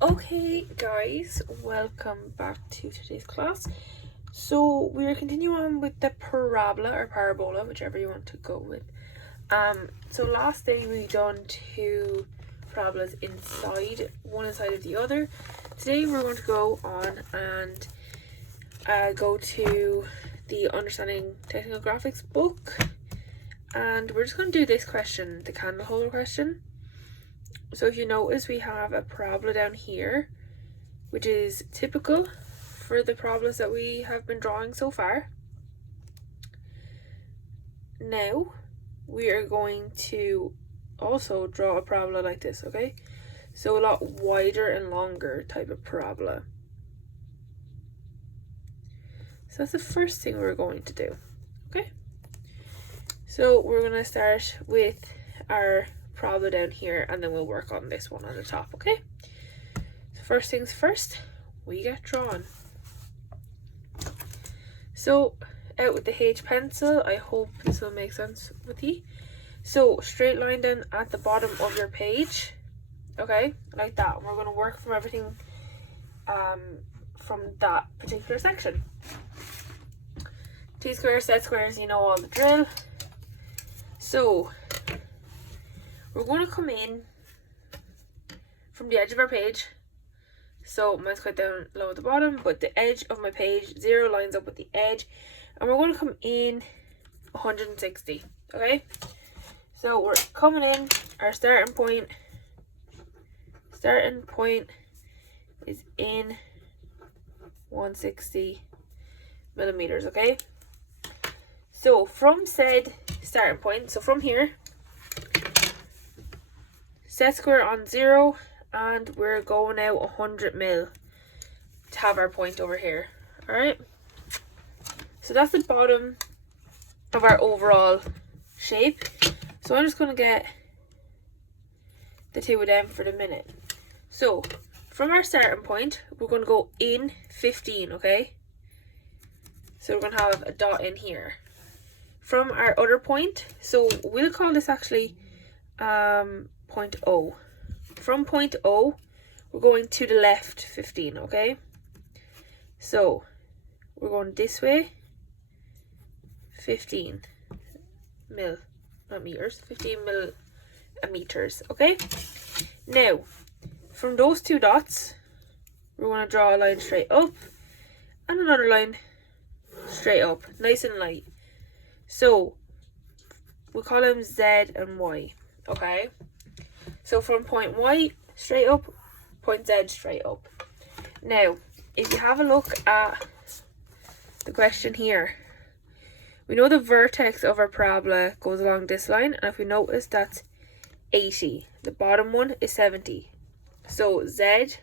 Okay guys, welcome back to today's class. So we're continuing on with the parabola or parabola, whichever you want to go with. So last day we done two parabolas one inside of the other. Today we're going to go on and go to the Understanding Technical Graphics book, and we're just going to do this question, the candle holder question. So if you notice, we have a parabola down here, which is typical for the parabolas that we have been drawing so far. Now we are going to also draw a parabola like this, okay? So a lot wider and longer type of parabola. So that's the first thing we're going to do, okay? So we're going to start with our parabola down here, and then we'll work on this one on the top, okay? So first things first, we get drawn. So out with the H pencil. I hope this will make sense with you. So straight line down at the bottom of your page, okay, like that. We're going to work from everything from that particular section. T-squares, set squares, you know all the drill. So we're going to come in from the edge of our page. So mine's quite down low at the bottom, but the edge of my page, 0 lines up with the edge, and we're going to come in 160, okay? So we're coming in, our starting point is in 160 millimeters, okay? So from said starting point, so from here, set square on 0, and we're going out 100 mil to have our point over here. All right, so that's the bottom of our overall shape. So I'm just going to get the two of them for the minute. So from our starting point, we're going to go in 15, okay? So we're going to have a dot in here. From our other point, so we'll call this actually point O. From point O, we're going to the left 15, okay? So we're going this way, 15 mil, not meters, 15 millimeters, okay? Now, from those two dots, we're going to draw a line straight up and another line straight up, nice and light. So we'll call them Z and Y, okay? So from point Y straight up, point Z straight up. Now, if you have a look at the question here, we know the vertex of our parabola goes along this line, and if we notice, that's 80. The bottom one is 70. So Z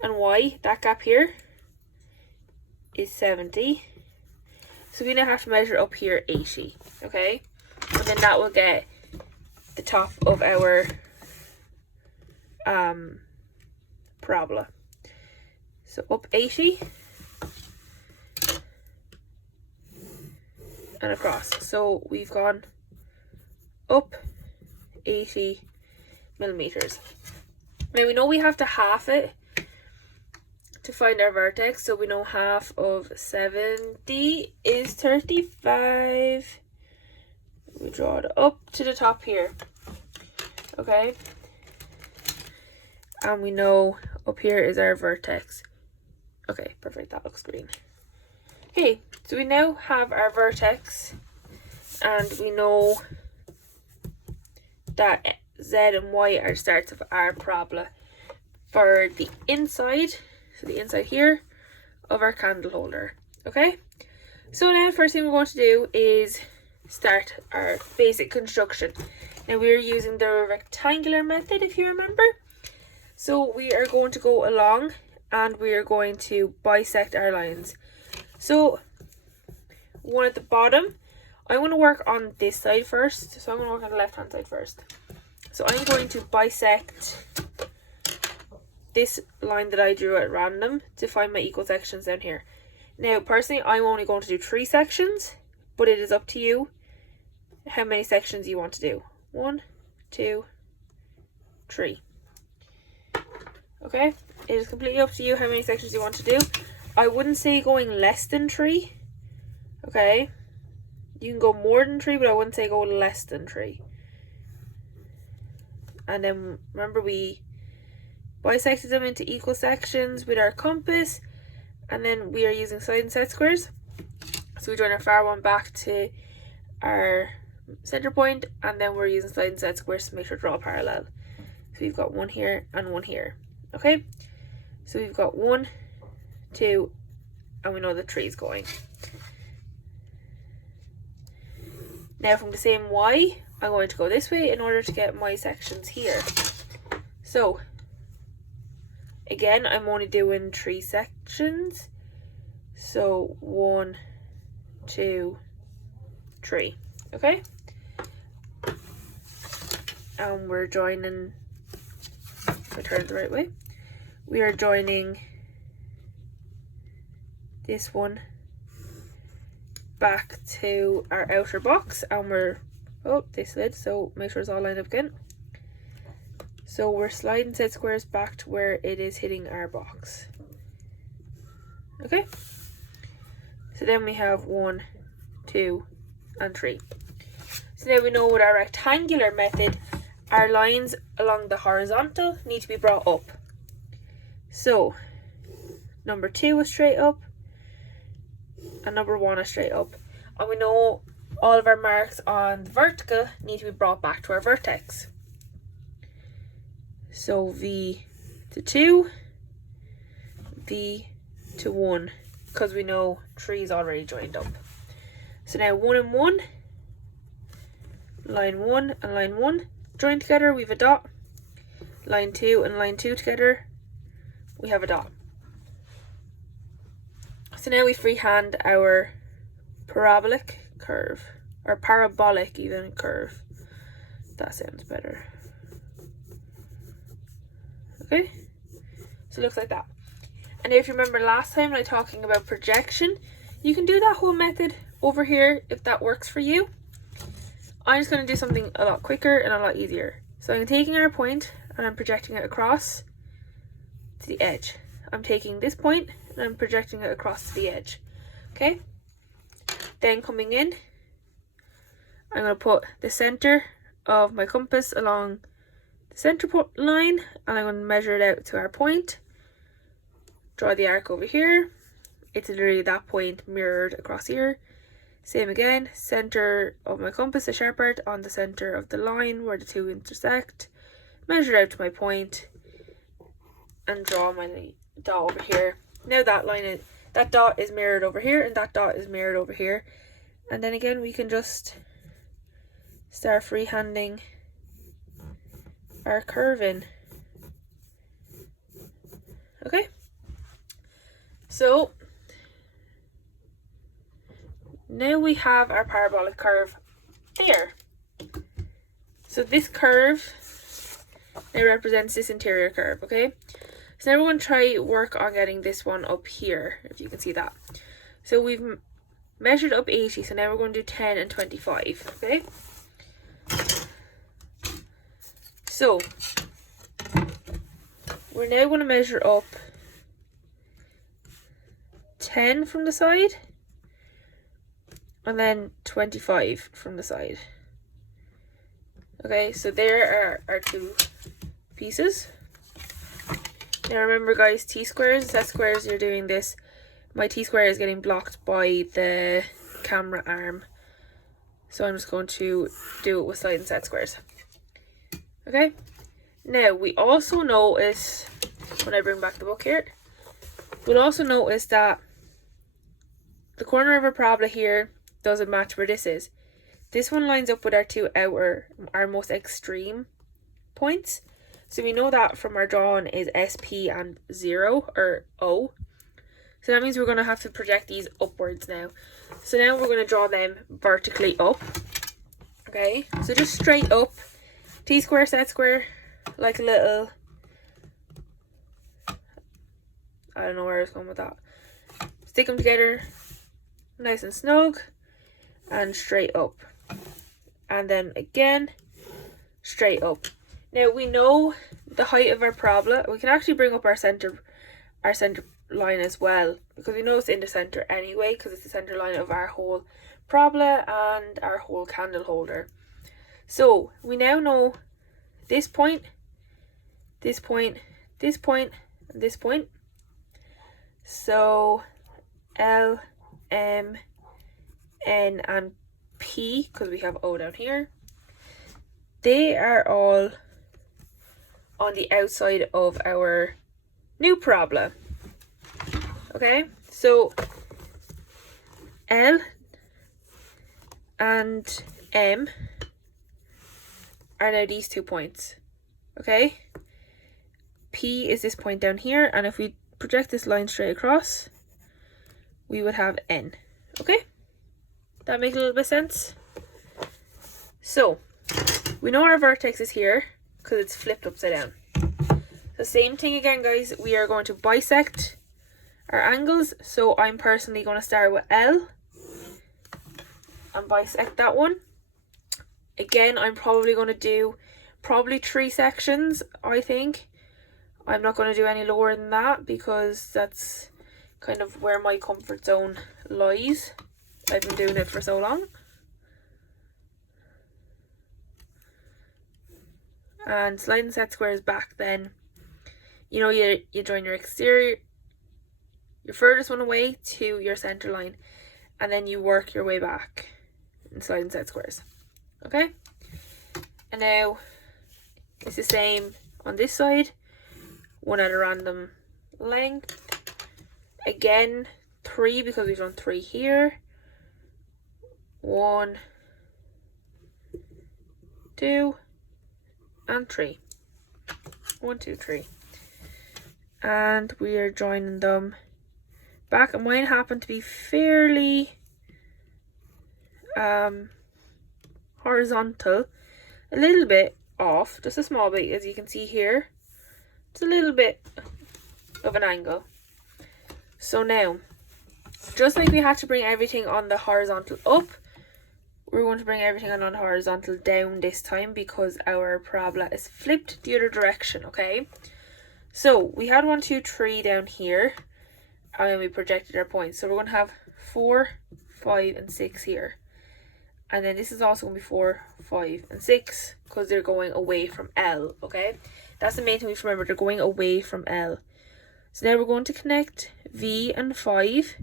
and Y, that gap here, is 70. So we now have to measure up here 80, okay? And then that will get the top of our parabola. So up 80 and across. So we've gone up 80 millimeters. Now we know we have to half it to find our vertex. So we know half of 70 is 35. We draw it up to the top here, okay? And we know up here is our vertex. Okay, perfect, that looks green. Okay, so we now have our vertex, and we know that Z and Y are starts of our parabola for the inside, so the inside here of our candle holder, okay? So now the first thing we're going to do is start our basic construction. Now we're using the rectangular method, if you remember. So we are going to go along and we are going to bisect our lines. So one at the bottom, I'm going to work on this side first. So I'm going to work on the left hand side first. So I'm going to bisect this line that I drew at random to find my equal sections down here. Now personally, I'm only going to do 3 sections, but it is up to you how many sections you want to do. 1, 2, 3. Okay, it is completely up to you how many sections you want to do. I wouldn't say going less than 3. Okay, you can go more than 3, but I wouldn't say go less than 3. And then remember, we bisected them into equal sections with our compass, and then we are using side and set squares. So we join our far one back to our center point, and then we're using side and set squares to make sure to draw parallel. So we've got one here and one here. Okay, so we've got 1, 2, and we know the 3 is going. Now from the same Y, I'm going to go this way in order to get my sections here. So again, I'm only doing 3 sections. So 1, 2, 3. Okay? And we're joining, if I turn it the right way, we are joining this one back to our outer box, and we're, oh, they slid, so make sure it's all lined up again. So we're sliding set squares back to where it is hitting our box. Okay, so then we have 1, 2, and 3. So now we know with our rectangular method, our lines along the horizontal need to be brought up. So number 2 is straight up, and number 1 is straight up. And we know all of our marks on the vertical need to be brought back to our vertex. So V to 2, V to 1, because we know 3 is already joined up. So now 1 and 1, line 1 and line 1 join together, we have a dot. Line 2 and line 2 together, we have a dot. So now we freehand our parabolic curve, or parabolic even curve. That sounds better. Okay, so it looks like that. And if you remember last time when I was talking about projection, you can do that whole method over here if that works for you. I'm just going to do something a lot quicker and a lot easier. So I'm taking our point and I'm projecting it across to the edge. I'm taking this point and I'm projecting it across to the edge. Okay, then coming in, I'm going to put the center of my compass along the center line, and I'm going to measure it out to our point. Draw the arc over here. It's literally that point mirrored across here. Same again, center of my compass, the sharp part, on the center of the line where the two intersect. Measure it out to my point and draw my dot over here. Now that dot is mirrored over here, and that dot is mirrored over here. And then again, we can just start freehanding our curve in. Okay, so now we have our parabolic curve there. So this curve now represents this interior curve. Okay, so now we're going to try work on getting this one up here, if you can see that. So we've measured up 80, so now we're going to do 10 and 25. Okay, so we're now going to measure up 10 from the side and then 25 from the side. Okay, so there are our two pieces. Now remember guys, t-squares, set squares, you're doing this. My t-square is getting blocked by the camera arm, so I'm just going to do it with side and set squares. Okay, now we also notice, when I bring back the book here, we'll also notice that the corner of our parabola here doesn't match where this is. This one lines up with our most extreme points. So we know that from our drawing is SP and 0 or O. So that means we're going to have to project these upwards now. So now we're going to draw them vertically up. Okay, so just straight up, t-square, set square, like a little, I don't know where I was going with that. Stick them together, nice and snug, and straight up. And then again, straight up. Now we know the height of our parabola, we can actually bring up our center line as well, because we know it's in the center anyway, because it's the center line of our whole parabola and our whole candle holder. So we now know this point, this point, this point, and this point. So L, M, N, and P, because we have O down here, they are all on the outside of our new parabola. Okay, so L and M are now these 2 points. Okay, P is this point down here, and if we project this line straight across, we would have N. Okay, that makes a little bit of sense. So we know our vertex is here because it's flipped upside down. The same thing again, guys, we are going to bisect our angles. So I'm personally going to start with L and bisect that one. Again, I'm probably going to do 3 sections, I think. I'm not going to do any lower than that because that's kind of where my comfort zone lies. I've been doing it for so long. And sliding set squares back, then you know, you join your exterior, your furthest one away to your center line, and then you work your way back in sliding set squares. Okay, and now it's the same on this side, one at a random length. Again, 3 because we've done 3 here. 1, 2, and 3. 1, 2, 3. And we are joining them back, and mine happen to be fairly horizontal, a little bit off, just a small bit, as you can see here. It's a little bit of an angle. So now, just like we had to bring everything on the horizontal up, we're going to bring everything on the horizontal down this time because our parabola is flipped the other direction. Okay, so we had 1, 2, 3 down here, and then we projected our points. So we're going to have 4, 5, and 6 here, and then this is also going to be 4, 5, and 6 because they're going away from L. Okay, that's the main thing we have to remember, they're going away from L. So now we're going to connect V and 5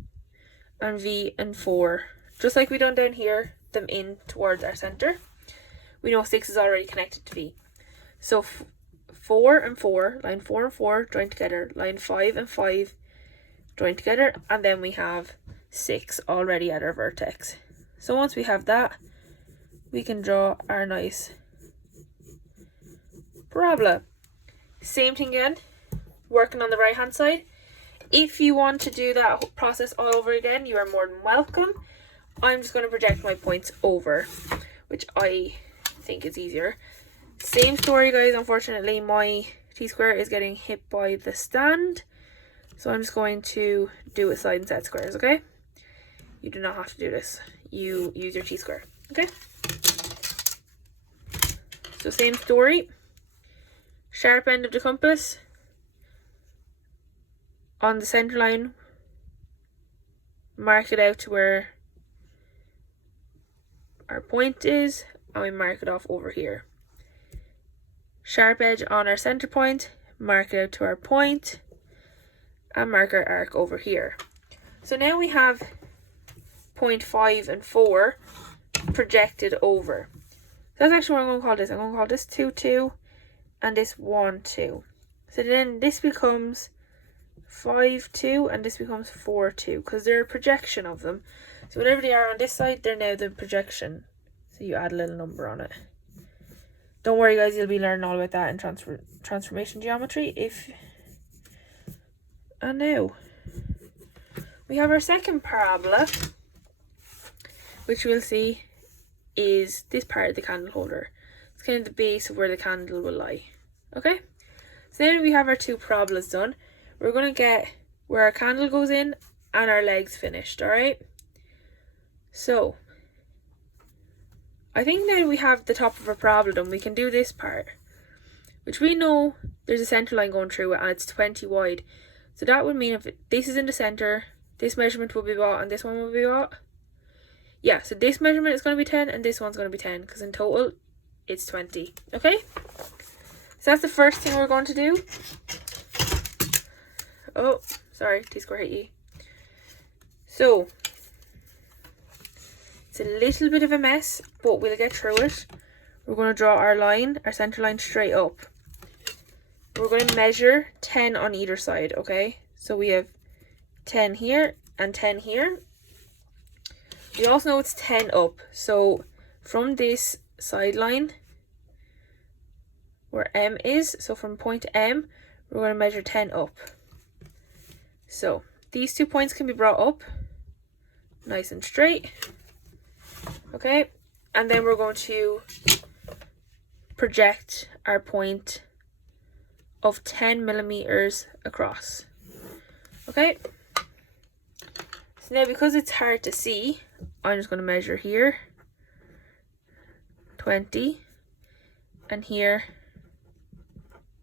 and V and 4, just like we done down here, them in towards our center. We know 6 is already connected to V. So 4 and 4, line 4 and 4 join together, line 5 and 5 join together, and then we have 6 already at our vertex. So once we have that, we can draw our nice parabola. Same thing again, working on the right hand side. If you want to do that process all over again, you are more than welcome. I'm just going to project my points over, which I think is easier. Same story, guys. Unfortunately, my T-square is getting hit by the stand, so I'm just going to do a sliding set squares. Okay, you do not have to do this, you use your T-square. Okay, so same story, sharp end of the compass on the center line, mark it out to where our point is, and we mark it off over here. Sharp edge on our center point, mark it out to our point, and mark our arc over here. So now we have point 5 and 4 projected over. That's actually what I'm going to call this. I'm going to call this 2, 2, and this 1, 2. So then this becomes 5, 2, and this becomes 4, 2, because they're a projection of them. So whatever they are on this side, they're now the projection. So you add a little number on it. Don't worry, guys, you'll be learning all about that in transformation geometry. And now we have our second parabola, which we'll see is this part of the candle holder. It's kind of the base of where the candle will lie. Okay, so now we have our 2 parabolas done. We're going to get where our candle goes in and our legs finished. All right, so I think now we have the top of our parabola done, we can do this part. which we know there's a center line going through it and it's 20 wide. So that would mean if this is in the center, this measurement will be what and this one will be what? Yeah, so this measurement is going to be 10 and this one's going to be 10 because in total it's 20. Okay? So that's the first thing we're going to do. Oh, sorry, T-square hit E. So, it's a little bit of a mess, but we'll get through it. We're going to draw our line, our center line straight up. We're going to measure 10 on either side, okay? So we have 10 here and 10 here. We also know it's 10 up. So from this side line, where M is, so from point M, we're going to measure 10 up. So these 2 points can be brought up nice and straight. Okay, and then we're going to project our point of 10 millimeters across. Okay, so now because it's hard to see, I'm just going to measure here 20 and here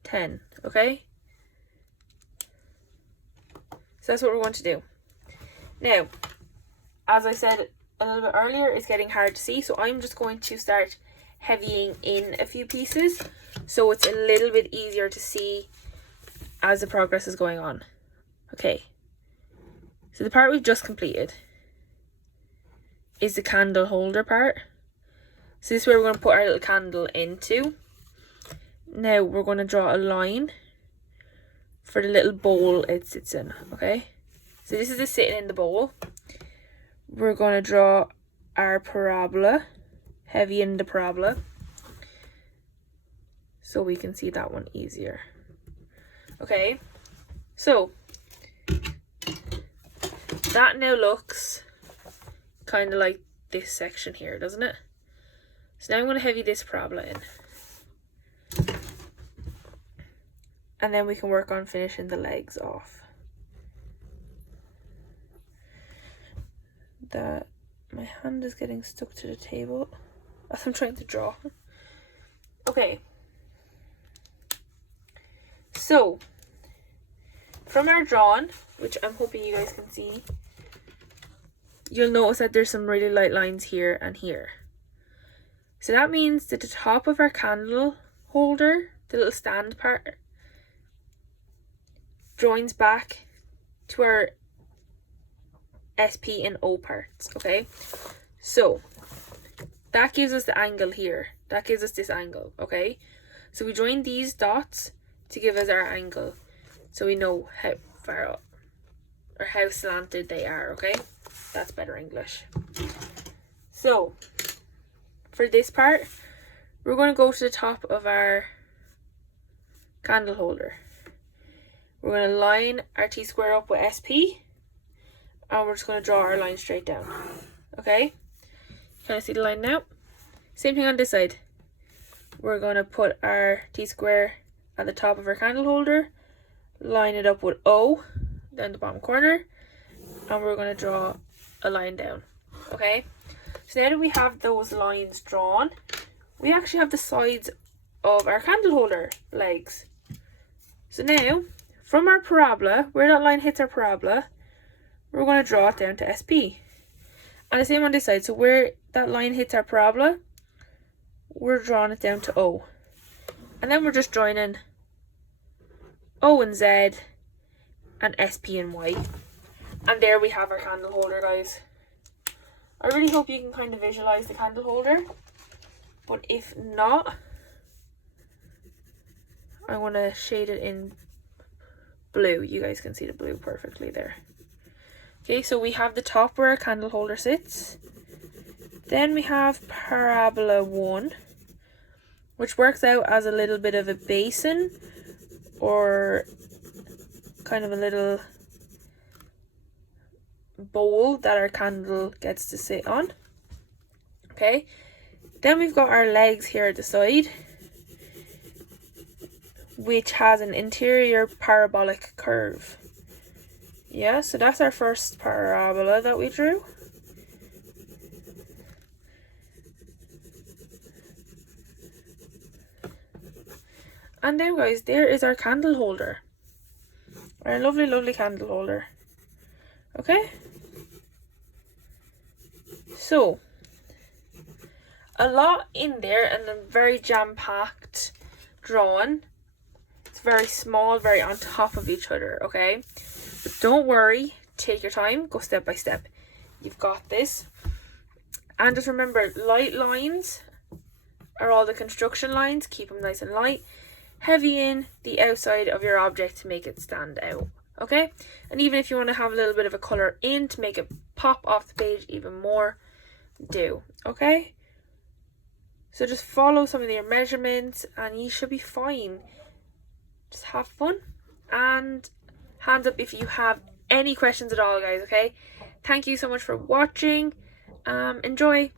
10. Okay, so that's what we're going to do. Now, as I said a little bit earlier, it's getting hard to see, so I'm just going to start heavying in a few pieces so it's a little bit easier to see as the progress is going on. Okay, so the part we've just completed is the candle holder part. So this is where we're going to put our little candle into. Now we're going to draw a line for the little bowl it sits in. Okay, so this is it sitting in the bowl. We're going to draw our parabola, heavy in the parabola, so we can see that one easier. Okay, so that now looks kind of like this section here, doesn't it? So now I'm going to heavy this parabola in. And then we can work on finishing the legs off. My hand is getting stuck to the table as I'm trying to draw. Okay. So, from our drawing, which I'm hoping you guys can see, you'll notice that there's some really light lines here and here. So that means that the top of our candle holder, the little stand part, joins back to our SP and O parts, okay? So that gives us the angle here. That gives us this angle, okay? So we join these dots to give us our angle, so we know how far up or how slanted they are, okay? That's better English. So for this part, we're going to go to the top of our candle holder. We're going to line our T-square up with SP, and we're just going to draw our line straight down. Okay? Can I see the line now? Same thing on this side. We're going to put our T-square at the top of our candle holder, line it up with O down the bottom corner, and we're going to draw a line down. Okay? So now that we have those lines drawn, we actually have the sides of our candle holder legs. So now, from our parabola, where that line hits our parabola, we're going to draw it down to SP. And the same on this side. So where that line hits our parabola, we're drawing it down to O. And then we're just joining O and Z and SP and Y. And there we have our candle holder, guys. I really hope you can kind of visualize the candle holder. But if not, I want to shade it in blue. You guys can see the blue perfectly there. Okay, so we have the top where our candle holder sits. Then we have parabola 1, which works out as a little bit of a basin or kind of a little bowl that our candle gets to sit on. Okay, then we've got our legs here at the side, which has an interior parabolic curve. Yeah, so that's our first parabola that we drew. And now guys, there is our candle holder. Our lovely, lovely candle holder. Okay? So, a lot in there and then very jam-packed drawing. It's very small, very on top of each other, okay? But don't worry, take your time, go step by step. You've got this. And just remember, light lines are all the construction lines. Keep them nice and light. Heavy in the outside of your object to make it stand out, okay? And even if you want to have a little bit of a colour in to make it pop off the page even more, do, okay? So just follow some of your measurements and you should be fine. Just have fun, and hands up if you have any questions at all, guys, okay? Thank you so much for watching. Enjoy.